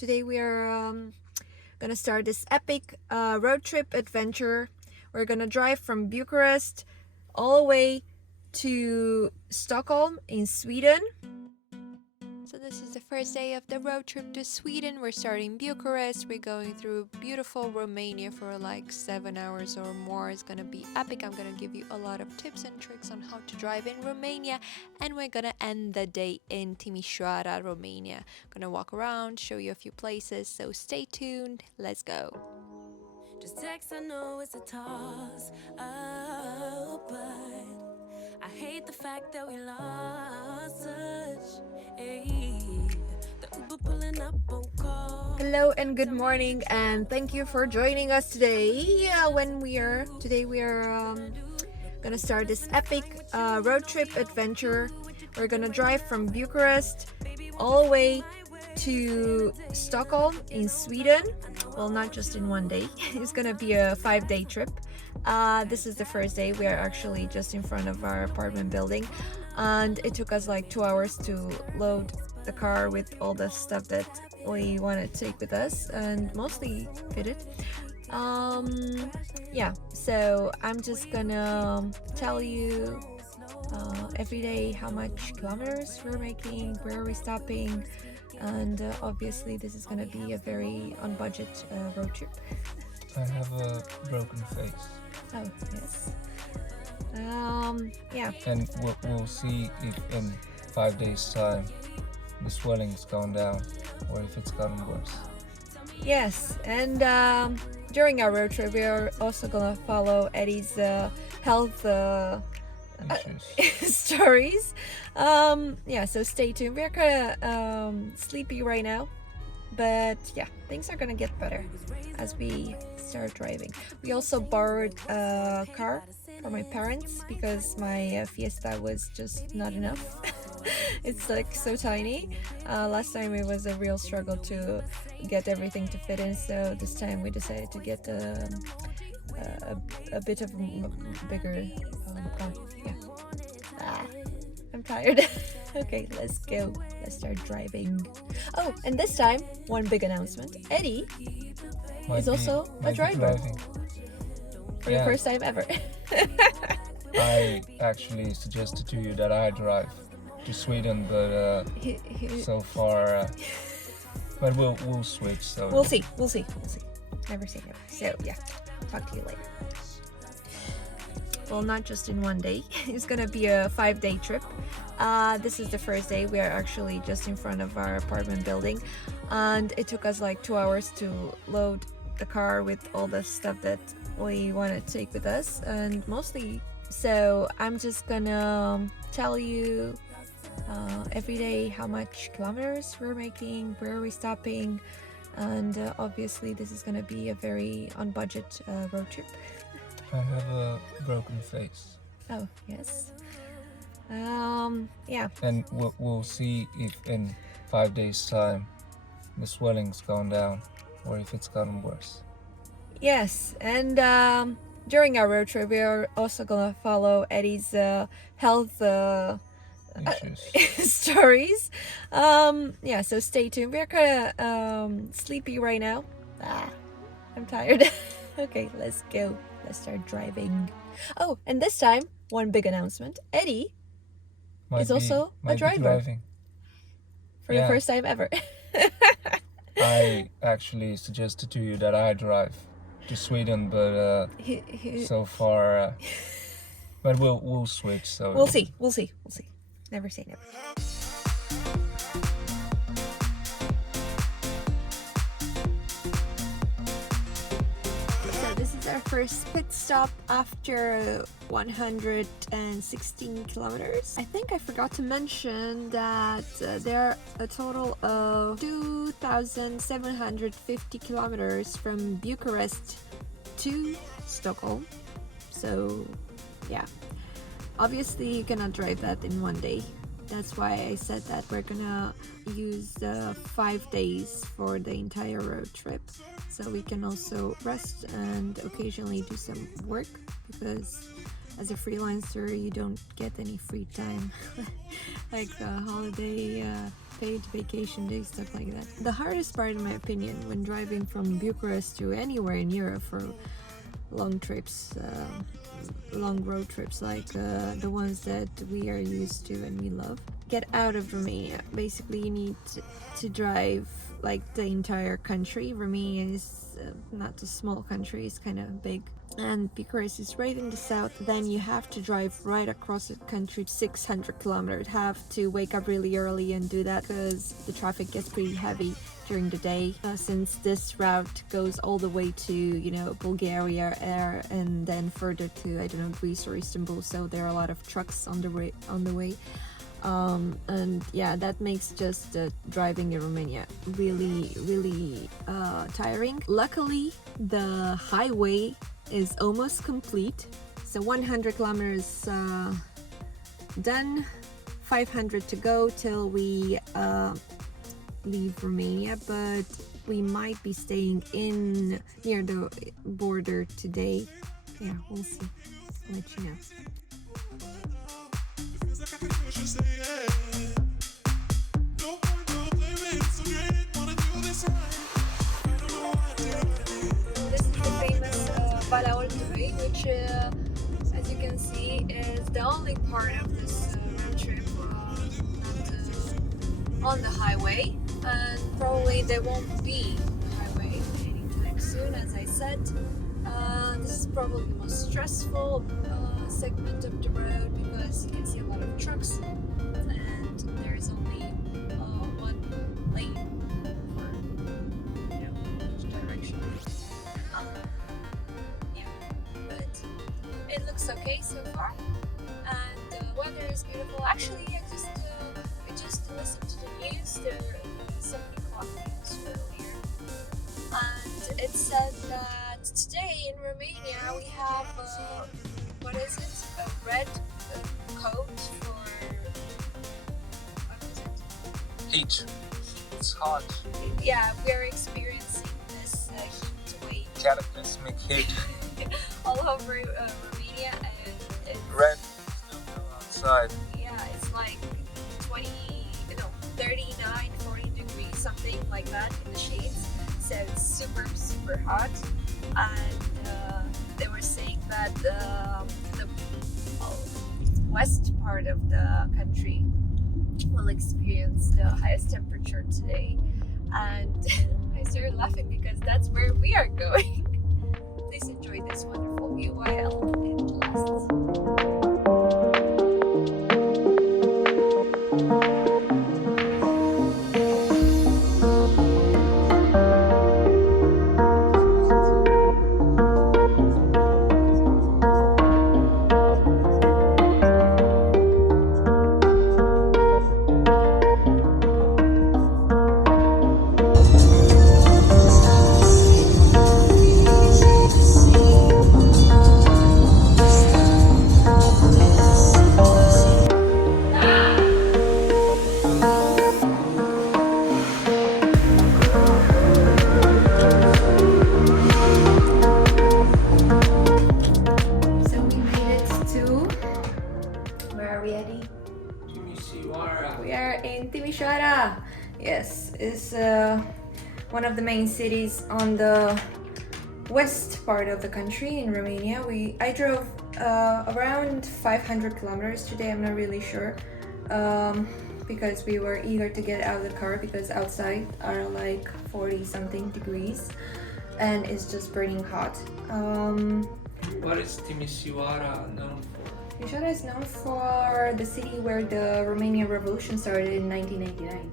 Today we are gonna start this epic road trip adventure. We're gonna drive from Bucharest all the way to Stockholm in Sweden. So this is the first day of the road trip to Sweden. We're starting Bucharest. We're going through beautiful Romania for like 7 hours or more. It's gonna be epic. I'm gonna give you a lot of tips and tricks on how to drive in Romania, and we're gonna end the day in Timisoara, Romania. Gonna walk around, show you a few places, so stay tuned. Let's go. Just text, I know it's a toss up, but I hate the fact that we lost touch. The Uber pulling up on call. Hello and good morning, and thank you for joining us today. Today we are gonna start this epic road trip adventure. We're gonna drive from Bucharest all the way to Stockholm in Sweden. Well, not just in one day. It's gonna be a 5-day trip. This is the first day. We are actually just in front of our apartment building, and it took us like 2 hours to load the car with all the stuff that we want to take with us, and mostly fitted. Yeah, so I'm just gonna tell you every day how much kilometers we're making, where we're stopping, and obviously this is gonna be a very on budget road trip. I have a broken face. Oh yes. Yeah. And we'll see if in 5 days time the swelling's gone down or if it's gotten worse. Yes, and during our road trip we are also gonna follow Eddie's health Issues. stories. Yeah, so stay tuned. We're kind of sleepy right now, but yeah, things are gonna get better as we start driving. We also borrowed a car for my parents because my Fiesta was just not enough. It's like so tiny. Last time it was a real struggle to get everything to fit in, so this time we decided to get a bit of a bigger car. Yeah. I'm tired. Okay, let's go. Let's start driving. Oh, and this time, one big announcement. Eddie is also a driver for the first time ever. I actually suggested to you that I drive to Sweden, but so far, but we'll switch. So We'll see. Never say never. So yeah, talk to you later. Well, not just in one day. It's gonna be a 5-day trip. This is the first day. We are actually just in front of our apartment building, and it took us like 2 hours to load the car with all the stuff that we want to take with us, and mostly. So I'm just gonna tell you every day how much kilometers we're making, where we're stopping, and obviously this is gonna be a very on budget road trip. I have a broken face. Oh yes. Yeah. And we'll see if in 5 days time the swelling's gone down or if it's gotten worse. Yes, and during our road trip we are also gonna follow Eddie's health Issues. stories. Yeah, so stay tuned. We're kind of sleepy right now. I'm tired. Okay, let's go. Let's start driving. Oh, and this time, one big announcement. Eddie is also a driver for the first time ever. I actually suggested to you that I drive to Sweden, but so far, but we'll switch. So We'll see. Never say never. So this is our first pit stop after 116 kilometers. I think I forgot to mention that there are a total of 2,750 kilometers from Bucharest to Stockholm. So yeah, obviously you cannot drive that in one day. That's why I said that we're gonna use 5 days for the entire road trip, so we can also rest and occasionally do some work, because as a freelancer you don't get any free time like holiday paid vacation days, stuff like that. The hardest part, in my opinion, when driving from Bucharest to anywhere in Europe for long trips, long road trips like the ones that we are used to and we love, get out of Romania. Basically, you need to drive like the entire country. Romania is not a small country, it's kind of big. And Bucharest is right in the south. Then you have to drive right across the country 600 kilometers. Have to wake up really early and do that because the traffic gets pretty heavy during the day, since this route goes all the way to, you know, Bulgaria and then further to, I don't know, Greece or Istanbul. So there are a lot of trucks on the way. And yeah, that makes just driving in Romania really tiring. Luckily, the highway is almost complete, so 100 kilometers done, 500 to go till we leave Romania, but we might be staying in near the border today. Yeah, we'll see. I'll let you know. This is the famous Way, which, as you can see, is the only part of this road trip not on the highway, and probably there won't be a highway anytime soon. As I said, this is probably the most stressful segment of the road because you can see a lot of trucks and there is only one lane for, you know, each direction. It looks okay so far, and the weather is beautiful. Actually, I just listened to the news, the 7 o'clock news earlier, and it said that today in Romania we have what is it? A red code for what is it? Heat. It's hot. Yeah, we're experiencing this heat wave. Cataclysmic heat. All over Romania, and it's Red still go outside. Yeah, it's like 39, 40 degrees, something like that in the shades. So it's super hot, and they were saying that the west part of the country will experience the highest temperature today, and I started laughing because that's where we are going. Please enjoy this wonderful view while it lasts. We are in Timisoara. Yes, it's one of the main cities on the west part of the country in Romania. I drove around 500 kilometers today. I'm not really sure because we were eager to get out of the car because outside are like 40 something degrees and it's just burning hot. What is Timisoara known for? Timisoara is known for the city where the Romanian Revolution started in 1989.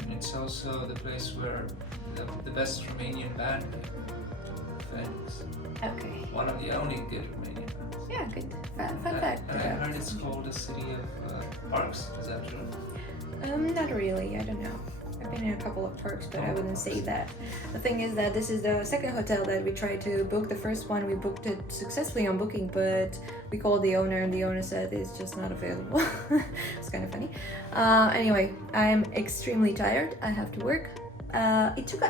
And it's also the place where the best Romanian band thanks. Okay. One of the only good Romanian bands. Yeah, good. Fun fact. And I heard it's called a city of parks. Is that true? Not really. I don't know. I've been in a couple of parks, but I wouldn't say that. The thing is that this is the second hotel that we tried to book. The first one we booked it successfully on Booking, but we called the owner and the owner said it's just not available. It's kind of funny. Anyway, I'm extremely tired. I have to work. It took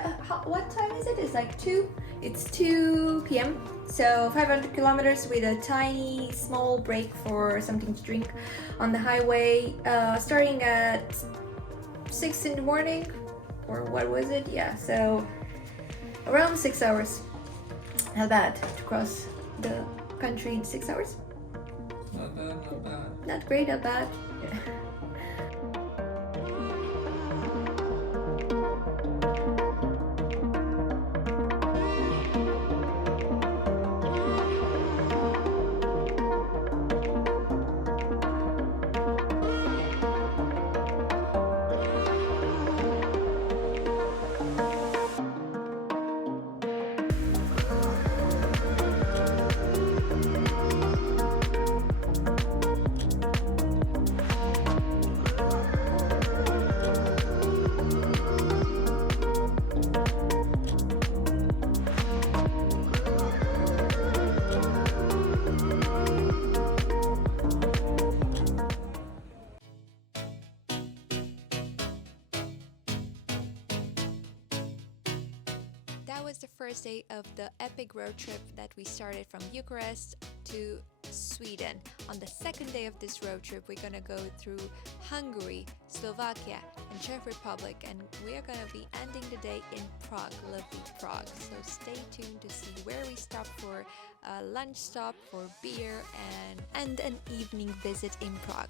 what time is it? It's like 2. It's 2 p.m. So 500 kilometers with a tiny small break for something to drink on the highway, starting at 6 in the morning, or what was it? Yeah, so around 6 hours. Not bad to cross the country in 6 hours. Not bad, not bad. Not great, not bad. Yeah. That was the first day of the epic road trip that we started from Bucharest to Sweden. On the second day of this road trip, we're gonna go through Hungary, Slovakia, and Czech Republic, and we are gonna be ending the day in Prague, lovely Prague. So stay tuned to see where we stop for a lunch stop, for beer, and an evening visit in Prague.